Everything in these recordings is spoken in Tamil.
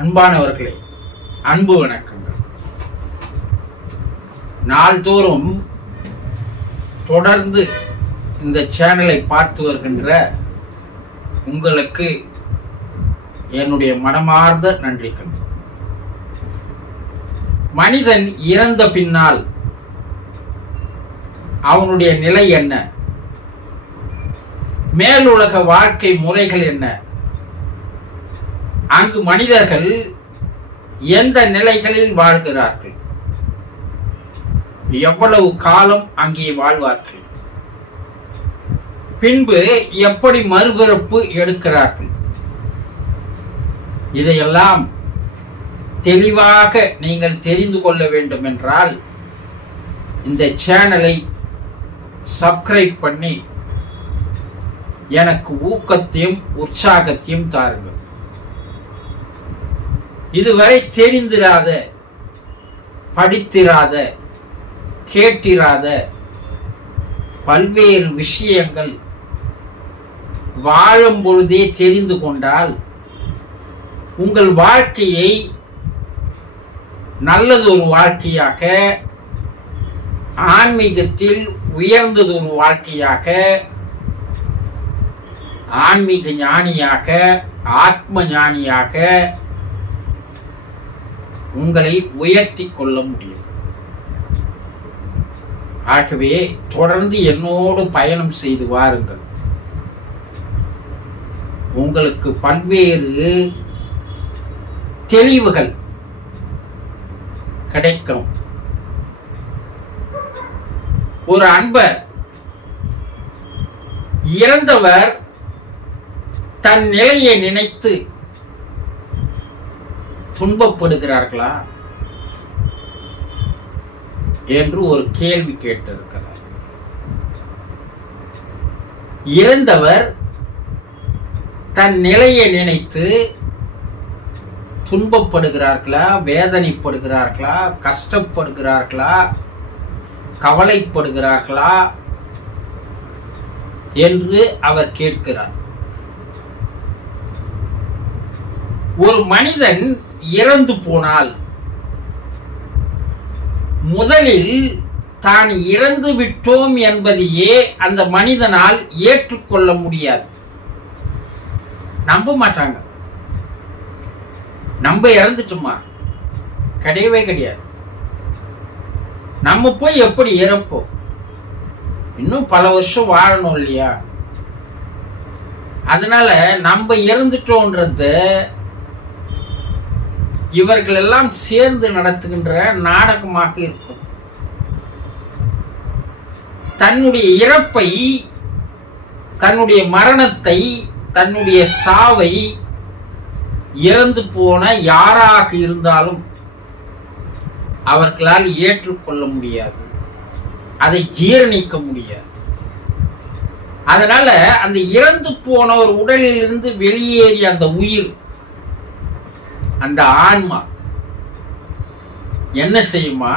அன்பானவர்களே, அன்பு வணக்கங்கள். நாள்தோறும் தொடர்ந்து இந்த சேனலை பார்த்து வருகின்ற உங்களுக்கு என்னுடைய மனமார்ந்த நன்றிகள். மனிதன் இறந்த பின்னால் அவனுடைய நிலை என்ன, மேலுலக வாழ்க்கை முறைகள் என்ன, அங்கு மனிதர்கள் எந்த நிலைகளில் வாழ்கிறார்கள், எவ்வளவு காலம் அங்கே வாழ்வார்கள், பின்பு எப்படி மறுபிறப்பு எடுக்கிறார்கள், இதையெல்லாம் தெளிவாக நீங்கள் தெரிந்து கொள்ள வேண்டும் என்றால் இந்த சேனலை சப்ஸ்கிரைப் பண்ணி எனக்கு ஊக்கத்தையும் உற்சாகத்தையும் தாருங்கள். இதுவரை தெரிந்திராத, படித்திராத, கேட்டிராத பல்வேறு விஷயங்கள் வாழும் பொழுதே தெரிந்து கொண்டால் உங்கள் வாழ்க்கையை நல்லதொரு வாழ்க்கையாக, ஆன்மீகத்தில் உயர்ந்ததொரு வாழ்க்கையாக, ஆன்மீக ஞானியாக, ஆத்ம ஞானியாக உங்களை உயர்த்தி கொள்ள முடியும். ஆகவே தொடர்ந்து என்னோடு பயணம் செய்து வாருங்கள். உங்களுக்கு பல்வேறு தெளிவுகள் கிடைக்கும். ஒரு அன்பர், இறந்தவர் தன் நிலையை நினைத்து துன்பப்படுகிறார்களா என்று ஒரு கேள்வி கேட்டிருக்கிறார். இறந்தவர் தன் நிலையை நினைத்து துன்பப்படுகிறார்களா, வேதனைப்படுகிறார்களா, கஷ்டப்படுகிறார்களா, கவலைப்படுகிறார்களா என்று அவர் கேட்கிறார். ஒரு மனிதன் இறந்து போனால் முதலில் தான் இறந்து விட்டோம் என்பதையே அந்த மனிதனால் ஏற்றுக்கொள்ள முடியாது. நம்ப மாட்டாங்க. நம்ம இறந்துட்டோமா? கிடையவே கிடையாது. நம்ம போய் எப்படி இறப்போம்? இன்னும் பல வருஷம் வாழணும் இல்லையா? அதனால நம்ம இறந்துட்டோன்றது இவர்கள் எல்லாம் சேர்ந்து நடத்துகின்ற நாடகமாக இருக்கும். தன்னுடைய இறப்பை, தன்னுடைய மரணத்தை, தன்னுடைய சாவை இறந்து போன யாராக இருந்தாலும் அவர்களால் ஏற்றுக்கொள்ள முடியாது, அதை ஜீரணிக்க முடியாது. அதனால அந்த இறந்து போன ஒரு உடலிலிருந்து வெளியேறிய அந்த உயிர், அந்த ஆன்மா என்ன செய்யுமா?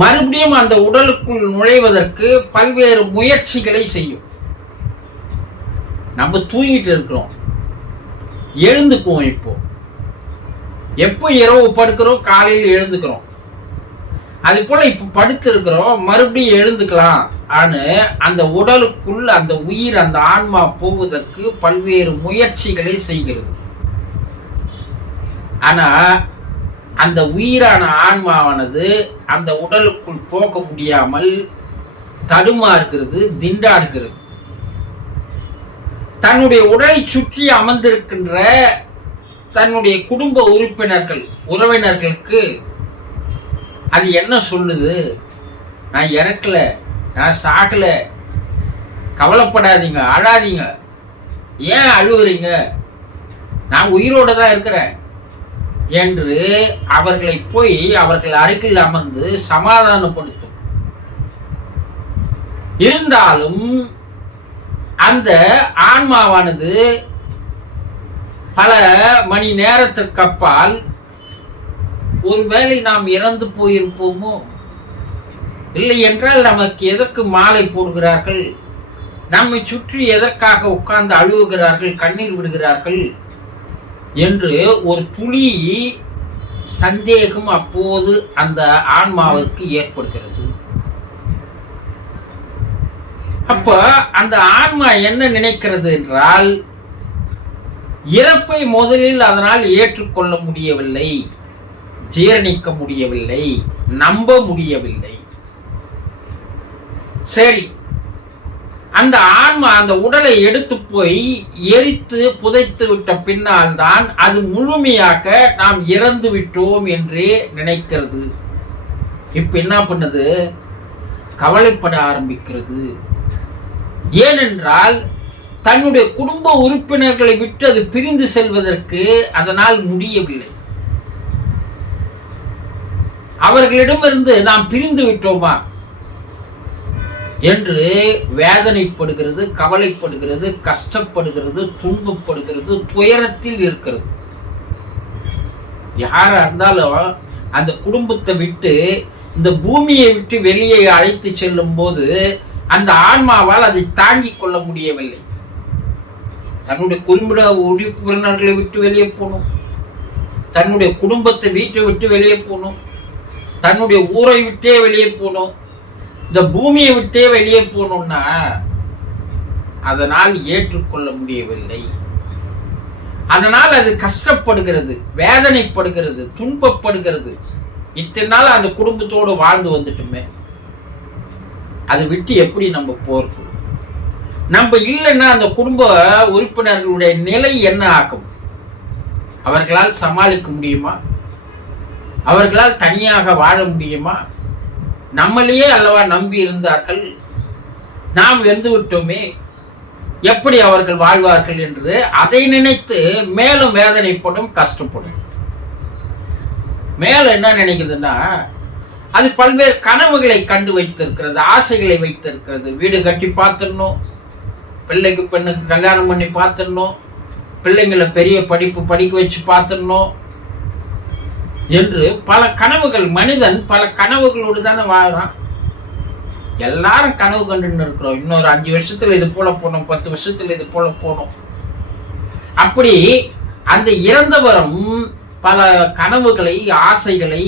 மறுபடியும் அந்த உடலுக்குள் நுழைவதற்கு பல்வேறு முயற்சிகளை செய்யும். நம்ம தூங்கிட்டு இருக்கிறோம், எழுந்துக்குவோம். எப்போ இரவு படுக்கிறோம், காலையில் எழுந்துக்கிறோம். அது போல இப்ப படுத்து இருக்கிறோம், மறுபடியும் எழுந்துக்கலாம். ஆனா அந்த உடலுக்குள் அந்த உயிர், அந்த ஆன்மா போவதற்கு பல்வேறு முயற்சிகளை செய்கிறது. ஆனா அந்த உயிரான ஆன்மாவானது அந்த உடலுக்குள் போக முடியாமல் தடுமாறுகிறது, திண்டாடுகிறது. தன்னுடைய உடலை சுற்றி அமர்ந்திருக்கின்ற தன்னுடைய குடும்ப உறுப்பினர்கள், உறவினர்களுக்கு அது என்ன சொல்லுது? நான் இறக்கல, நான் சாகல, கவலைப்படாதீங்க, அழாதீங்க, ஏன் அழுவுறீங்க, நான் உயிரோட தான் இருக்கிறேன் என்று அவர்களை போய் அவர்கள் அருகில் அமர்ந்து சமாதானப்படுத்தும். இருந்தாலும் அந்த ஆன்மாவானது பல மணி நேரத்திற்கு அப்பால் ஒருவேளை நாம் இறந்து போயிருப்போமோ, இல்லை என்றால் நமக்கு எதற்கு மாலை போடுகிறார்கள், நம்மை சுற்றி எதற்காக உட்கார்ந்து அழுவுகிறார்கள், கண்ணீர் விடுகிறார்கள் என்று ஒரு துளி சந்தேகம் அப்போது அந்த ஆன்மாவிற்கு ஏற்படுகிறது. அப்ப அந்த ஆன்மா என்ன நினைக்கிறது என்றால், இறப்பை முதலில் அதனால் ஏற்றுக்கொள்ள முடியவில்லை, ஜீரணிக்க முடியவில்லை, நம்ப முடியவில்லை. சரி, அந்த ஆன்மா அந்த உடலை எடுத்து போய் எரித்து புதைத்து விட்ட பின்னால் தான் அது முழுமையாக நாம் இறந்து விட்டோம் என்றே நினைக்கிறது. இப்ப என்ன பண்ணுது? கவலைப்பட ஆரம்பிக்கிறது. ஏனென்றால் தன்னுடைய குடும்ப உறுப்பினர்களை விட்டு அது பிரிந்து செல்வதற்கு அதனால் முடியவில்லை. அவர்களிடமிருந்து நாம் பிரிந்து விட்டோமா என்று வேதனைப்படுகிறது, கவலைப்படுகிறது, கஷ்டப்படுகிறது, துன்பப்படுகிறது, துயரத்தில் இருக்கிறது. யாரா இருந்தாலும் அந்த குடும்பத்தை விட்டு இந்த பூமியை விட்டு வெளியே அழைத்து செல்லும் போது அந்த ஆன்மாவால் அதை தாங்கிக் கொள்ள முடியவில்லை. தன்னுடைய குடும்ப உறுப்பினர்களை விட்டு வெளியே போகணும், தன்னுடைய குடும்பத்தை வீட்டை விட்டு வெளியே போகணும், தன்னுடைய ஊரை விட்டே வெளியே போகணும், இந்த பூமியை விட்டே வெளியே போகணும்னா அதனால் ஏற்றுக்கொள்ள முடியவில்லை. அதனால் அது கஷ்டப்படுகிறது, வேதனைப்படுகிறது, துன்பப்படுகிறது. இத்தனை நாள் அந்த குடும்பத்தோடு வாழ்ந்து வந்துட்டுமே, அதை விட்டு எப்படி நம்ம போறது? நம்ம இல்லைன்னா அந்த குடும்ப உறுப்பினர்களுடைய நிலை என்ன ஆகும்? அவர்களால் சமாளிக்க முடியுமா? அவர்களால் தனியாக வாழ முடியுமா? நம்மளையே அல்லவா நம்பி இருந்தார்கள், நாம் வெந்து விட்டோமே, எப்படி அவர்கள் வாழ்வார்கள் என்று அதை நினைத்து மேலும் வேதனைப்படும், கஷ்டப்படும். மேல என்ன நினைக்குதுன்னா, அது பல்வேறு கனவுகளை கண்டு வைத்திருக்கிறது, ஆசைகளை வைத்திருக்கிறது. வீடு கட்டி பார்த்துடணும், பிள்ளைக்கு பெண்ணுக்கு கல்யாணம் பண்ணி பார்த்துடணும், பிள்ளைங்களை பெரிய படிப்பு படிக்க வச்சு பார்த்துடணும் என்று பல கனவுகள். மனிதன் பல கனவுகளோடு தானே வாழ்றான். எல்லாரும் கனவு கண்டுன்னு இருக்கிறோம். இன்னொரு 5 வருஷத்துல இது போல போனோம், 10 வருஷத்துல இது போல போனோம். அப்படி அந்த இறந்தவரும் பல கனவுகளை, ஆசைகளை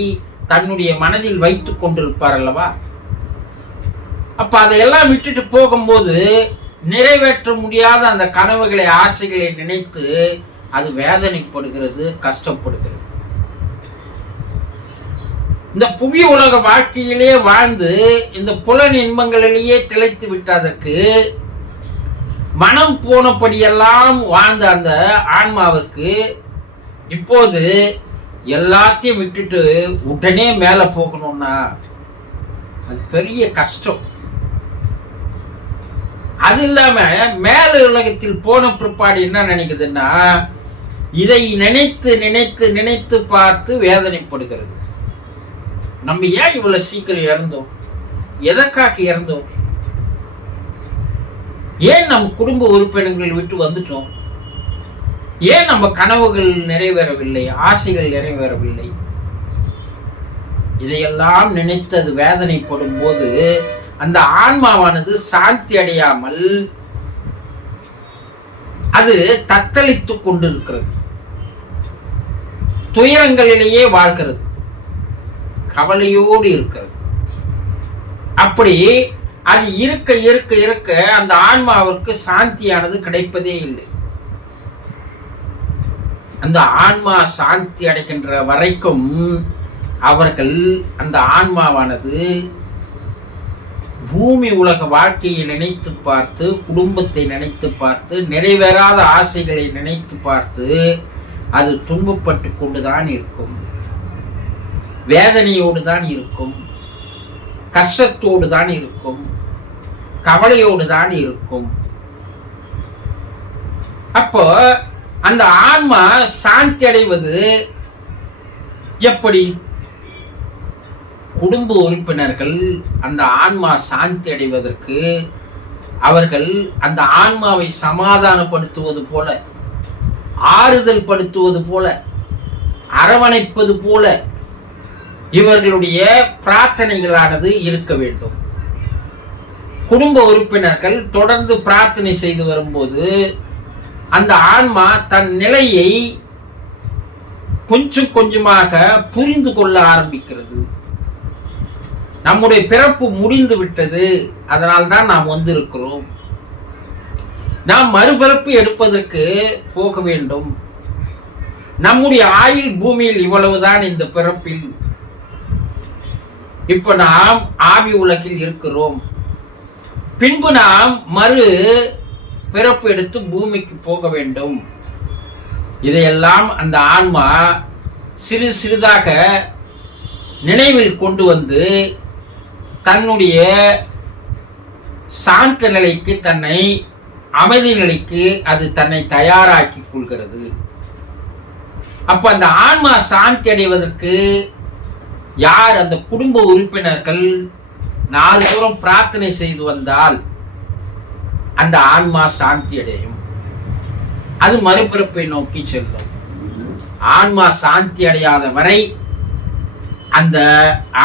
தன்னுடைய மனதில் வைத்துக் கொண்டிருப்பார் அல்லவா? அப்ப அதையெல்லாம் விட்டுட்டு போகும்போது நிறைவேற்ற முடியாத அந்த கனவுகளை, ஆசைகளை நினைத்து அது வேதனைப்படுகிறது, கஷ்டப்படுகிறது. இந்த புவி உலக வாழ்க்கையிலே வாழ்ந்து இந்த புலன் இன்பங்களிலேயே திளைத்து விட்டதற்கு மனம் போனபடியெல்லாம் வாழ்ந்த அந்த ஆன்மாவிற்கு இப்போது எல்லாத்தையும் விட்டுட்டு உடனே மேல போகணும்னா அது பெரிய கஷ்டம். அது இல்லாம மேல உலகத்தில் போன பிற்பாடு என்ன நினைக்குதுன்னா, இதை நினைத்து நினைத்து நினைத்து பார்த்து வேதனைப்படுகிறது. நம்ம ஏன் இவ்வளவு சீக்கிரம் இறந்தோம்? எதற்காக இறந்தோம்? ஏன் நம் குடும்ப உறுப்பினர்களை விட்டு வந்துட்டோம்? ஏன் நம்ம கனவுகள் நிறைவேறவில்லை, ஆசைகள் நிறைவேறவில்லை? இதையெல்லாம் நினைத்து அது வேதனைப்படும் போது அந்த ஆன்மாவானது சாந்தி அடையாமல் அது தத்தளித்துக் கொண்டிருக்கிறது, துயரங்களிலேயே வாழ்கிறது, கவலையோடு இருக்கிறது. அப்படி அது இருக்க இருக்க இருக்க அந்த ஆன்மாவிற்கு சாந்தியானது கிடைப்பதே இல்லை. அந்த ஆன்மா சாந்தி அடைகின்ற வரைக்கும் அவர்கள் அந்த ஆன்மாவானது பூமி உலக வாழ்க்கையை நினைத்து பார்த்து, குடும்பத்தை நினைத்து பார்த்து, நிறைவேறாத ஆசைகளை நினைத்து பார்த்து அது துன்பப்பட்டு கொண்டுதான் இருக்கும், வேதனையோடு தான் இருக்கும், கஷ்டத்தோடு தான் இருக்கும், கவலையோடு தான் இருக்கும். அப்போ அந்த ஆன்மா சாந்தி அடைவது எப்படி? குடும்ப உறுப்பினர்கள் அந்த ஆன்மா சாந்தி அடைவதற்கு அவர்கள் அந்த ஆன்மாவை சமாதானப்படுத்துவது போல, ஆறுதல் படுத்துவது போல, அரவணைப்பது போல இவர்களுடைய பிரார்த்தனைகளானது இருக்க வேண்டும். குடும்ப உறுப்பினர்கள் தொடர்ந்து பிரார்த்தனை செய்து வரும்போது அந்த ஆன்மா தன் நிலையை கொஞ்சம் கொஞ்சமாக புரிந்து கொள்ள ஆரம்பிக்கிறது. நம்முடைய பிறப்பு முடிந்து விட்டது, அதனால்தான் நாம் வந்திருக்கிறோம். நாம் மறுபிறப்பு எடுப்பதற்கு போக வேண்டும். நம்முடைய ஆயுள் பூமியில் இவ்வளவுதான், இந்த பிறப்பில். இப்ப நாம் ஆவி உலகில் இருக்கிறோம். பின்பு நாம் மறு பிறப்பு எடுத்து பூமிக்கு போக வேண்டும். இதையெல்லாம் அந்த ஆன்மா சிறு சிறிதாக நினைவில் கொண்டு வந்து தன்னுடைய சாந்த நிலைக்கு, தன்னை அமைதி நிலைக்கு அது தன்னை தயாராக்கி கொள்கிறது. அப்ப அந்த ஆன்மா சாந்தி அடைவதற்கு யார்? அந்த குடும்ப உறுப்பினர்கள் நாள்தோறும் பிரார்த்தனை செய்து வந்தால் அந்த ஆன்மா சாந்தி அடையும். அது மறுபிறப்பை நோக்கி செல்லும். ஆன்மா சாந்தி அடையாத வரை அந்த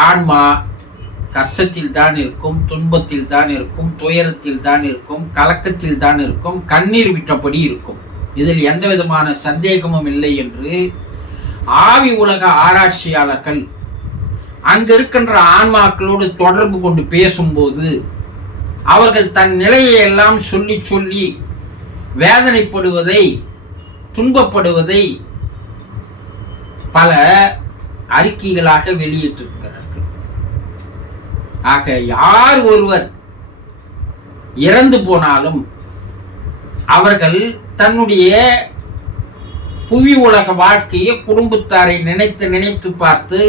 ஆன்மா கஷ்டத்தில் தான் இருக்கும், துன்பத்தில் தான் இருக்கும், துயரத்தில் தான் இருக்கும், கலக்கத்தில் தான் இருக்கும், கண்ணீர் விட்டபடி இருக்கும். இதில் எந்த விதமான சந்தேகமும் இல்லை என்று ஆவி உலக ஆராய்ச்சியாளர்கள் அங்க இருக்கின்ற ஆன்மாக்களோடு தொடர்பு கொண்டு பேசும்போது அவர்கள் தன் நிலையை எல்லாம் சொல்லி சொல்லி வேதனைப்படுவதை, துன்பப்படுவதை பல அறிக்கைகளாக வெளியிட்டிருக்கிறார்கள். ஆக யார் ஒருவர் இறந்து போனாலும் அவர்கள் தன்னுடைய புவி உலக வாழ்க்கையை, குடும்பத்தாரை நினைத்து நினைத்து பார்த்து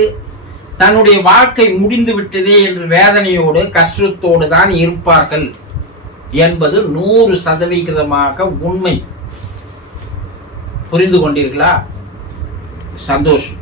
தன்னுடைய வாழ்க்கை முடிந்து விட்டதே என்று வேதனையோடு கஷ்டத்தோடு தான் இருப்பார்கள் என்பது 100% உண்மை. புரிந்து கொண்டீர்களா? சந்தோஷம்.